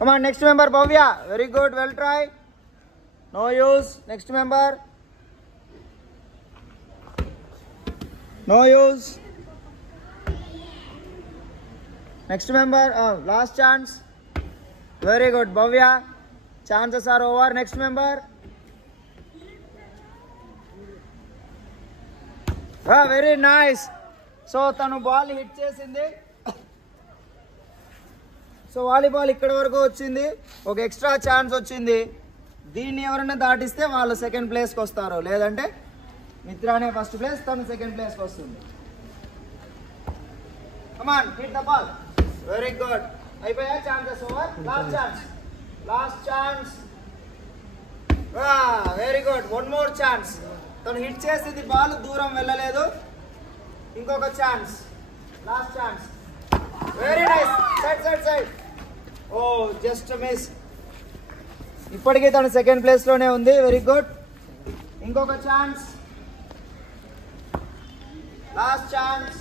Come on, next member Bhavya. Very good, well try. No use. Next member. No use. Next member. Last chance. Very good, Bhavya. Chances are over. Next member. Very nice. So tanu ball hit chesindi. So volleyball ఇక్కడ వరకు వచ్చింది, ఒక extra chance వచ్చింది. దీన్ని ఎవరైనా దాటిస్తే వాళ్ళు second ప్లేస్కి వస్తారు, లేదంటే మిత్రానే ఫస్ట్ ప్లేస్, తను సెకండ్ ప్లేస్కి వస్తుంది. Come on hit the ball. Very good. అయిపోయా, chances over. Last chance, last chance. Very good. One more chance. తను హిట్ చేసింది, బాల్ దూరం వెళ్ళలేదు. ఇంకొక chance, last chance. Very nice. Side side side. Oh just miss. ఇప్పటికీ తను సెకండ్ ప్లేస్లోనే ఉంది. Very good. ఇంకొక chance, last chance.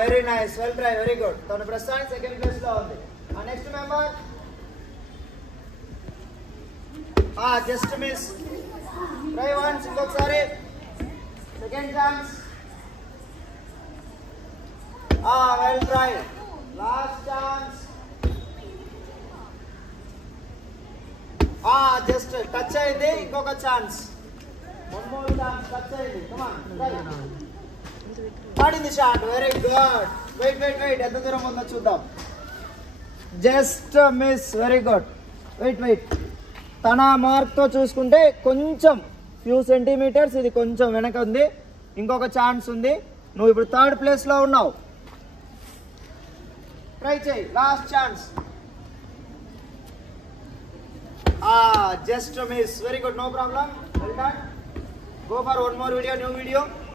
Very nice, well try, very good. తను ప్రస్తుతానికి సెకండ్ ప్లేస్లో ఉంది. Next member. Just miss. Try once, ఇంకొకసారి. Second chance. Well try. Last chance. Just touch అయింది. ఇంకొక chance. One more chance. Touch అయింది. Come on try. పడింది shot. Very good. Wait wait wait, ఎంత దూరం ఉందో చూద్దాం. Just miss. Very good. Wait wait. తన మార్క్తో చూసుకుంటే కొంచెం ఫ్యూ సెంటీమీటర్స్ ఇది కొంచెం వెనక ఉంది. ఇంకొక ఛాన్స్ ఉంది. నువ్వు ఇప్పుడు థర్డ్ ప్లేస్లో ఉన్నావు. ట్రై చేయి. Last chance. Just miss. Very good. No problem. Well done. Go for one more video, new video.